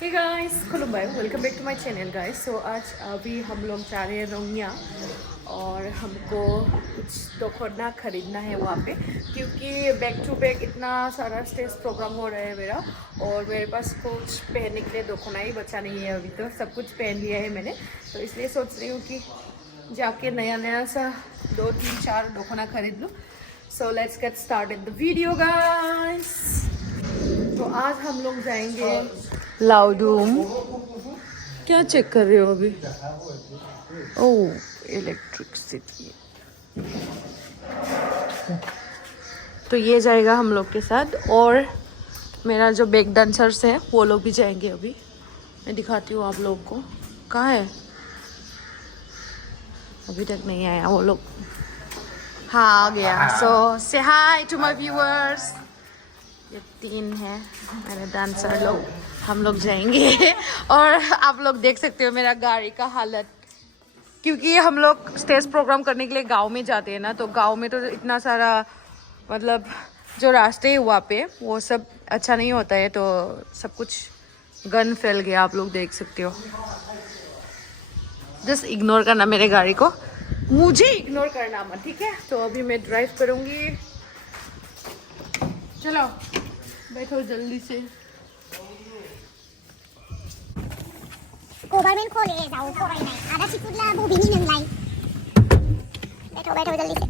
हे guys खुलुमबाई welcome back to my channel guys. So आज अभी हम लोग जा रहे हैं रोंगिया और हमको कुछ दखना खरीदना है वहाँ पे, क्योंकि बैक टू बैक इतना सारा स्टेज प्रोग्राम हो रहा है मेरा और मेरे पास कुछ पहनने के लिए दखना ही बचा नहीं है। अभी तो सब कुछ पहन लिया है मैंने, तो इसलिए सोच रही हूँ कि जाके नया नया सा 2, 3, 4 दखना खरीद लूँ। So let's get started the video guys. तो आज हम लोग जाएंगे लाउडूम। क्या चेक कर रहे हो अभी? ओह इलेक्ट्रिसिटी। तो ये जाएगा हम लोग के साथ और मेरा जो बैक डांसर्स है वो लोग भी जाएंगे। अभी मैं दिखाती हूँ आप लोगों को। कहाँ है? अभी तक नहीं आया वो लोग। हाँ आ गया। सो से हाय टू माय व्यूअर्स। ये 3 है मेरे डांसर लोग। हम लोग जाएंगे और आप लोग देख सकते हो मेरा गाड़ी का हालत, क्योंकि हम लोग स्टेज प्रोग्राम करने के लिए गांव में जाते हैं ना, तो गांव में तो इतना सारा मतलब जो रास्ते हैं वहाँ पे वो सब अच्छा नहीं होता है, तो सब कुछ गन फैल गया। आप लोग देख सकते हो। जस्ट इग्नोर करना मेरे गाड़ी को, मुझे इग्नोर करना मत, ठीक है? तो अभी मैं ड्राइव करूँगी। चलो बैठो जल्दी से। गभर्नमेन्ट कलेजाव फरायनाय आदा सिकुला बबेनि नोंलाय? बैठो बैठो जल्दी से।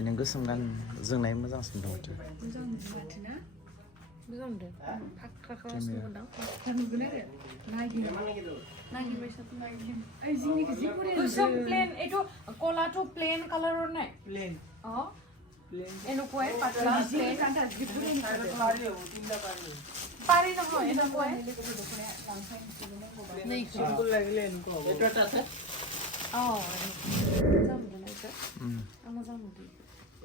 नों गोसोम गान जोंनाय मोजांसिन दं माथो। मोजां माथोना? मोजां नुदों। फाक फाखावसो नुदों। नुगोन आरो नागिरबाय साथ नागिरगोन। ओइ जोंनिखौ जि बुरै गोसोम प्लेन एটো कलाটো प्लेन कालार নাই प्लेन এনেকুৱাই পাতলা প্লেন কাটা জিপ বুৰে পাৰি নহয় এনেকুৱাই নাই সিম্পল লাগিলে এনেকুৱা হ'ব। এটো এটা আছে যাম বনাইছে আমাৰ যাম নেকি?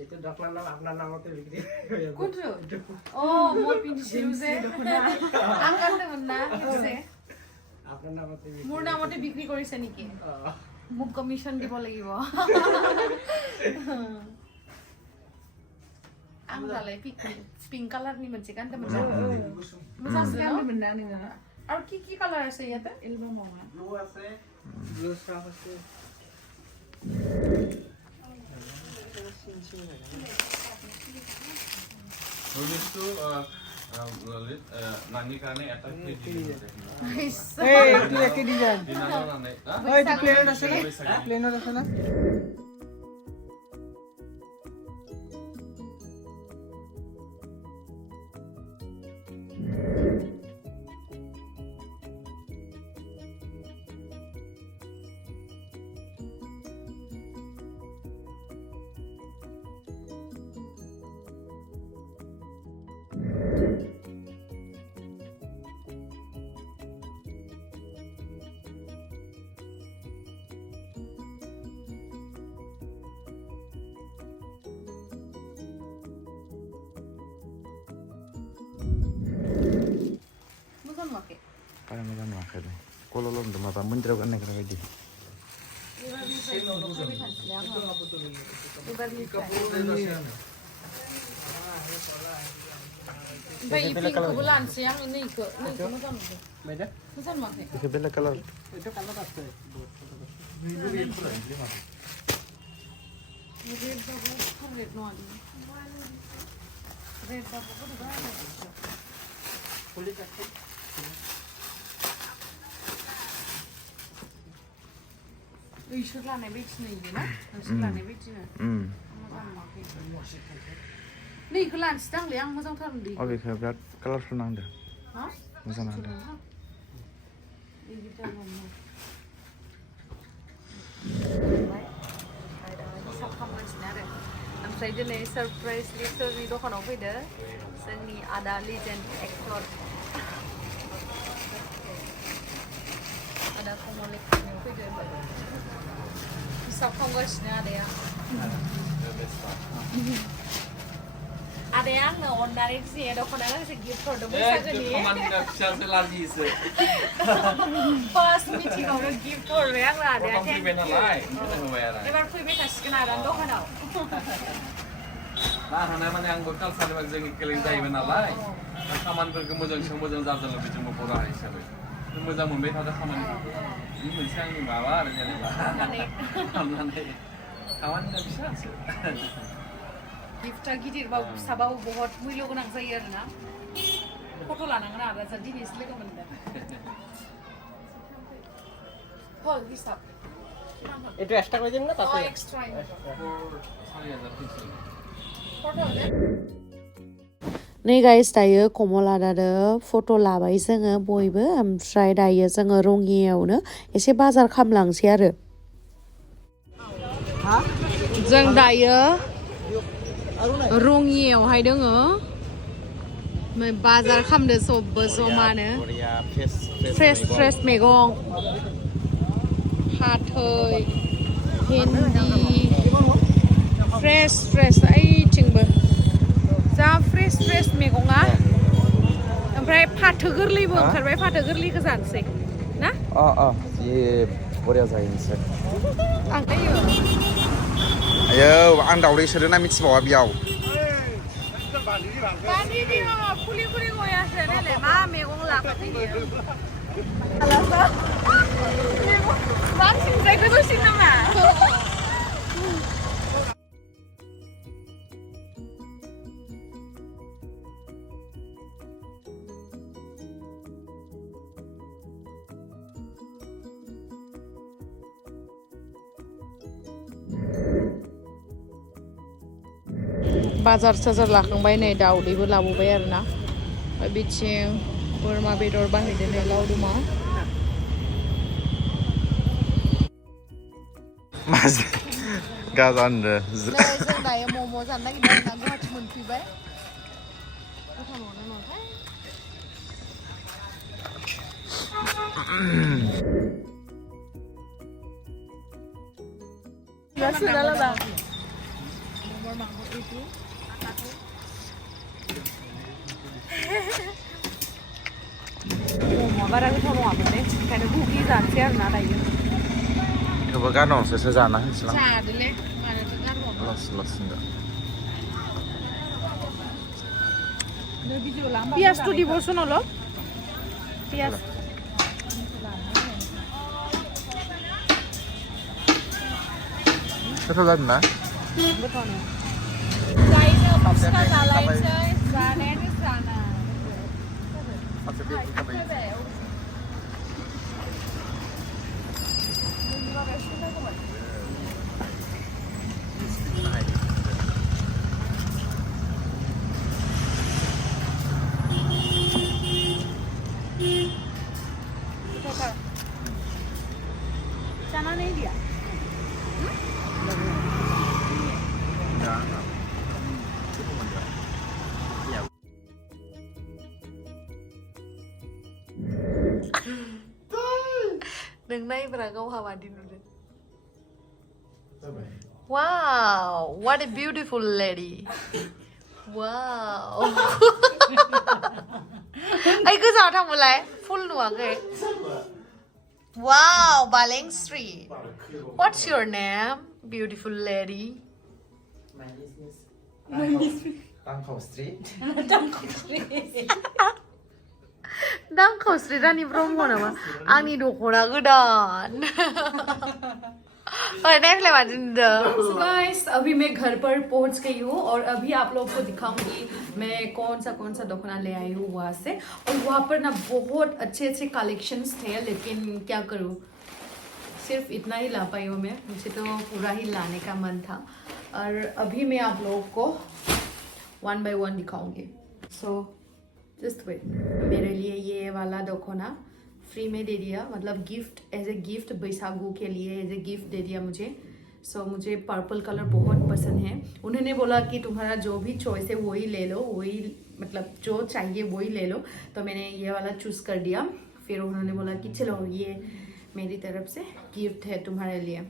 এটা ডক্টৰ নাম আপোনাৰ নামতে বিক্ৰী হৈ আছে। কোনটো? মই পিন্ধিছিলো যে আং কাটে না কিছে আপোনাৰ নামতে মোৰ নামতে বিক্ৰী কৰিছে নেকি? মোক কমিশন দিব লাগিব। आं दालाय पिंक कालारनि मोनसे गानदोंमोन ना, मोजां गानदोंमोन ना नोङो? आरो কি कालार আছে ইয়াতে एलबामाव? ब्लू আছে, ब्लू स्टाफ আছে। রুলিসটো ললিত নানি কানে এটা ফ্রি দিছে। এই কি একে ডিজাইন দিনানো নানে ওই তো প্লেন আছে না? প্লেন আছে না? मोजां नुवाखै? बारा मोजां नुवाखै। कलल होनदों माबा मन्दिराव गाननायग्रा बायदि। ओमफ्राय पिंकखौबो लानोसै आं नैखौ मोजां नुदों। मोजां नुवाखै? बेखौ बेलेग कालार। এটা কালার আছে रेड बाबू रेड नङा रेड बाबू बोरैबा পুলিশ আছে इसोर लानाय बायदि नुयो ना? नोंसोर लानाय बायदिनो मोजां नुवाखै। नैखौ लानोसै दांलै, आं मोजांथार नुदों। बेखौ बिराद कालारफुल नांदों। हा मोजां नांदों। ओमफ्राय दिनै सरप्राइजलि सोरनि दखानाव फैदो? जोंनि आदा लिजेन्ड एक्टर आदा कमलेशनियाव फैदो। हिसाब खालामगासिनो आदाया। आदाया आंनो अननानै दिनै दख'ना गांसे गिफ्ट हरदों बैसागोनि। खामानिया फिसासो लाजियोसो। फार्स्ट मिटिंआवनो गिफ्ट हरबाय आंनो आदाया। फैबाय नालाय होबाय आरो। एबार फैबाय थासिगोन आदानि दखानाव। दा हानाय माने आंबो कालसार जोंनि केलें जायोमोन नालाय दा खामानिफोरखौ मोजांसो मोजां जाजानो जोंबो बर' हारि हिसाबै मोजां मोनबाय थादों खामानिफोरखौ बे मोनसे आंनि माबा आरो जेनेबा खालामनानै खामानिया फिसासो गिफ्टआ गिदिरबाबो फिसाबाबो बहुत मुल्य गोनां जायो आरोना फट' लानांगोन आरो जों दिनैसो लोगो मोनदों हल हिसाब এইটো এক্সট্রা করে দিম না তাতে एक्सट्रा 4,500 नै गाइस दायो कमल आदादो फट' लाबाय जोङो बयबो ओमफ्राय दायो जोङो रङियावनो एसे बाजार खालामलांसै आरो जों दायो रङियावहाय दोङो बाजार खालामदो सबबो जमानो बरिया फ्रेस मैगं फाथै भेन्दि फ्रेस ओइथिंबो जा फ्रेस मैगङा ओमफ्राय फाथो गोरलैबो ओंखारबाय फाथो गोरलैखौ जानोसै ना ये बरिया जायो नोंसोर आं दायो आयौ आं दावदै सोदोंना मिथिबावा बेयाव दानि दिनाव फुलि गयासो नालाय मा मैगं लाफाफैयो बांसिननिफ्राय गोजौसिन नामा बाजार साजार लाखांबाय नै दाउदैबो लाबोबाय आरोना ओमफ्राय बिथिं बोरमा बेदर बाहैदो नै लावदुमा माजि गाजानदो जों दायो मम' जानो नागिरदों आरोना गुवाहाटि मोनफैबाय गोथाव नङा नाथाय मम'आ बारा गोथाव नङामोन दे ओंखायनो घुगि जानोसै आरोना दायो थेवबो गारनावसो जाना होनसैलां जादोले मानोथो गारबावनो लास होनदो পিঁয়াজ তো দিবচোন অলপ পিঁয়াজ गोथाव जादों ना जायनो बासिना जालायनोसै जानायानो जाना चना नहीं दिया नोंनायब्रा गावहा मादि नुदों Wow, what a beautiful lady. Wow. Ay गोजानाव थांबालाय फुल नुवाखै Wow, Baleng Street. What's your name, beautiful lady? Dangkau Street Dangkau Street आंनि ब्रह्म नामा आंनि दख'ना गोदान So guys, अभी मैं घर पर पहुंच गई हूँ और अभी आप लोगों को दिखाऊंगी मैं कौन सा दुकान ले आई हूँ वहाँ से और वहाँ पर ना बहुत अच्छे कलेक्शंस थे लेकिन क्या करूँ सिर्फ इतना ही ला पाई हूँ मैं मुझे तो पूरा ही लाने का मन था और अभी मैं आप लोगों को 1 by 1 दिखाऊंगी So just wait मेरे लिए ये वाला दुकाना फ्री में दे दिया मतलब गिफ्ट एज ए गिफ्ट बैसागु के लिए एज ए गिफ्ट दे दिया मुझे मुझे पर्पल कलर बहुत पसंद है उन्होंने बोला कि तुम्हारा जो भी चॉइस है वही ले लो वही मतलब जो चाहिए वही ले लो तो मैंने ये वाला चूज़ कर दिया फिर उन्होंने बोला कि चलो ये मेरी तरफ से गिफ्ट है तुम्हारे लिए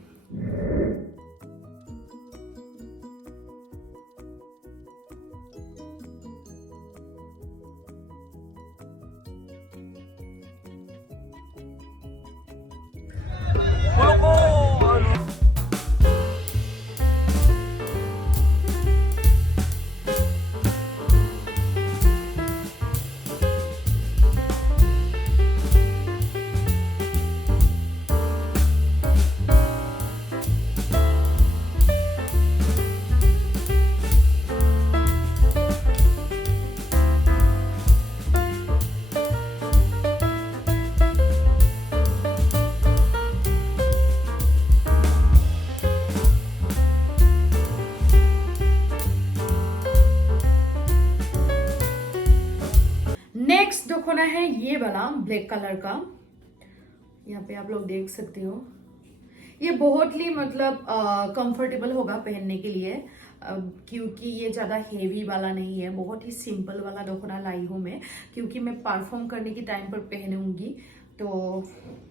दोखना है ये वाला ब्लैक कलर का, यहाँ पे आप लोग देख सकते हो। ये बहुत ही मतलब कंफर्टेबल होगा पहनने के लिए, क्योंकि ये ज़्यादा हेवी वाला नहीं है, बहुत ही सिंपल वाला दोखना लाई हूँ मैं, क्योंकि मैं परफॉर्म करने की टाइम पर पहनूंगी तो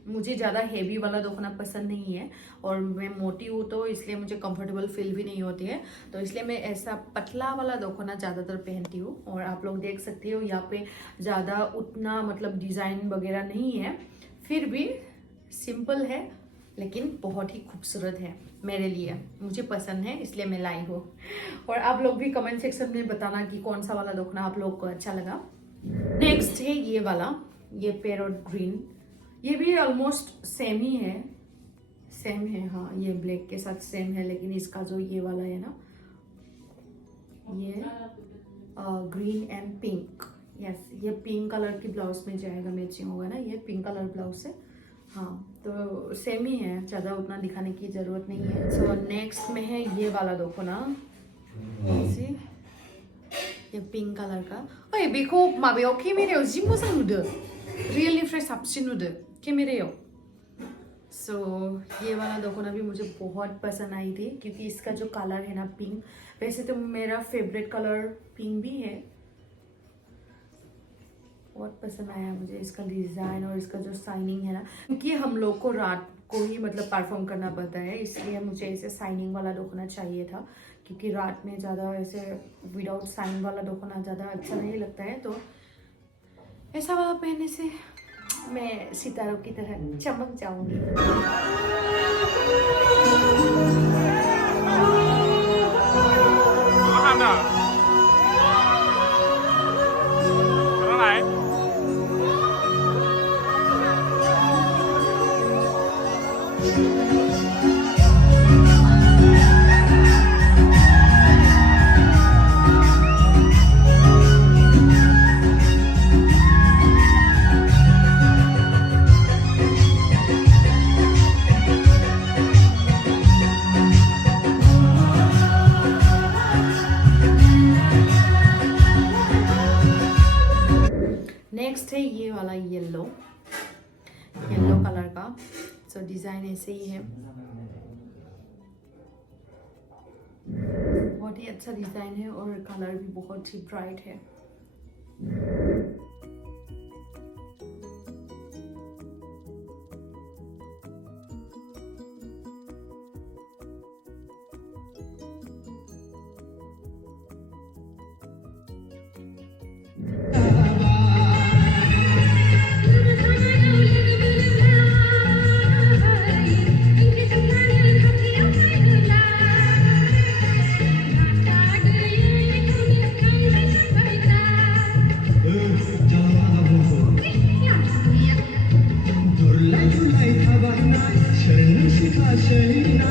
मुझे ज़्यादा हेवी वाला दोखना पसंद नहीं है, और मैं मोटी हूँ तो इसलिए मुझे कंफर्टेबल फील भी नहीं होती है, तो इसलिए मैं ऐसा पतला वाला दोखना ज़्यादातर पहनती हूँ। और आप लोग देख सकते हो यहाँ पे ज़्यादा उतना मतलब डिज़ाइन वगैरह नहीं है, फिर भी सिंपल है लेकिन बहुत ही खूबसूरत है मेरे लिए, मुझे पसंद है इसलिए मैं लाई हूँ। और आप लोग भी कमेंट सेक्शन में बताना कि कौन सा वाला दोखना आप लोग को अच्छा लगा। नेक्स्ट है ये वाला, ये पैरोट ग्रीन, ये भी ऑलमोस्ट सेम ही है, सेम है, हाँ ये ब्लैक के साथ सेम है, लेकिन इसका जो ये वाला है ना, ये ग्रीन एंड पिंक, यस ये पिंक कलर की ब्लाउज में जाएगा, मैचिंग होगा ना, ये पिंक कलर ब्लाउज है, हाँ तो सेम ही है, ज़्यादा उतना दिखाने की ज़रूरत नहीं है। सो नेक्स्ट में है ये वाला दोखना, ये पिंक कलर का। ओए बेखौ माबायाव केमेरायाव जि मोजां नुदो, रियलनिफ्राय साबसिन नुदो केमेरायाव। सो ये वाला दोखना भी मुझे बहुत पसंद आई थी, क्योंकि इसका जो कलर है ना पिंक, वैसे तो मेरा फेवरेट कलर पिंक भी है, बहुत पसंद आया मुझे इसका डिज़ाइन और इसका जो शाइनिंग है ना, क्योंकि हम लोग को रात को ही मतलब परफॉर्म करना पड़ता है, इसलिए मुझे ऐसे शाइनिंग वाला दोखना चाहिए था, क्योंकि रात में ज़्यादा ऐसे विदाउट शाइन वाला दोखना ज़्यादा अच्छा नहीं लगता है, तो ऐसा वाला पहनने से मैं सितारों की तरह चमक जाऊंगी। नेक्स्ट है ये वाला येलो कलर का, सो डिज़ाइन ऐसे ही है, बहुत ही अच्छा डिज़ाइन है और कलर भी बहुत ही ब्राइट है।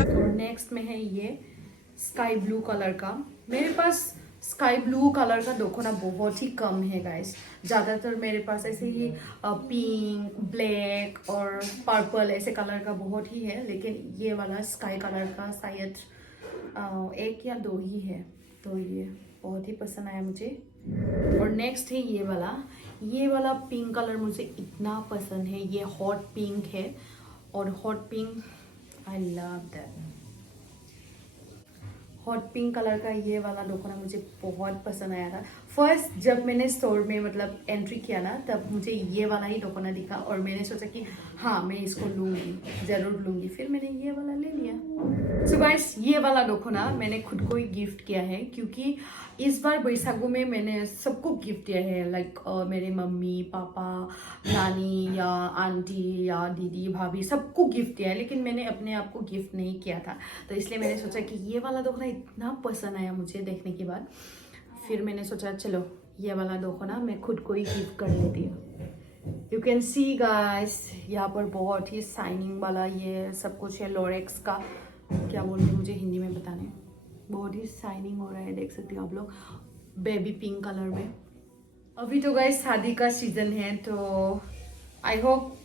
और नेक्स्ट में है ये स्काई ब्लू कलर का। मेरे पास स्काई ब्लू कलर का दोखना बहुत ही कम है गाइस, ज़्यादातर मेरे पास ऐसे ही पिंक, ब्लैक और पर्पल ऐसे कलर का बहुत ही है, लेकिन ये वाला स्काई कलर का शायद 1 या 2 ही है, तो ये बहुत ही पसंद आया मुझे। और नेक्स्ट है ये वाला पिंक कलर मुझे इतना पसंद है, ये हॉट पिंक है, और hot pink I love that. Hot pink colour का ये वाला दोखना मुझे बहुत पसंद आया था। फर्स्ट जब मैंने स्टोर में मतलब एंट्री किया ना, तब मुझे ये वाला ही दोखना दिखा और मैंने सोचा कि हाँ मैं इसको लूँगी, ज़रूर लूँगी, फिर मैंने ये वाला ले लिया। सो गाइस ये वाला दोखना मैंने खुद को ही गिफ्ट किया है, क्योंकि इस बार बैसागु में मैंने सबको गिफ्ट दिया है, लाइक मेरे मम्मी पापा, नानी या आंटी या दीदी भाभी सबको गिफ्ट दिया है, लेकिन मैंने अपने आप को गिफ्ट नहीं किया था, तो इसलिए मैंने सोचा कि ये वाला दोखना इतना पसंद आया मुझे देखने के बाद, फिर मैंने सोचा चलो ये वाला दोखना मैं खुद को ही गिफ्ट कर लेती हूँ। यू कैन सी गाइस यहाँ पर बहुत ही शाइनिंग वाला ये सब कुछ है, लोरेक्स का, क्या बोलते हैं मुझे हिंदी में बताने, बहुत ही शाइनिंग हो रहा है, देख सकते हो आप लोग, बेबी पिंक कलर में। अभी तो गाइस शादी का सीज़न है, तो आई होप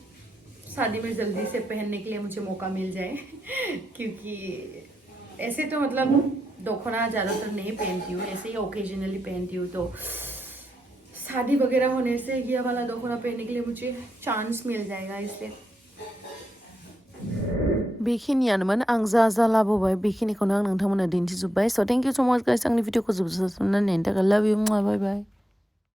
शादी में जल्दी से पहनने के लिए मुझे मौका मिल जाए क्योंकि ऐसे तो मतलब दोखना ज़्यादातर नहीं पहनती हूँ, ऐसे ही ओकेजनली पहनती हूँ, तो शादी वगैरह होने से ये वाला दखना पहनने के लिए मुझे चांस मिल जाएगा इसलिए बेखिनियानोमोन आं जा लाबोबाय बेखिनिखौनो आं नोंथांमोननो दिन्थिजोब्बाय स' थेंक इउ स' माच गाइस आंनि भिडिअखौ जोबजासिम नायनायनि थाखाय लाभ इउ बाय बाय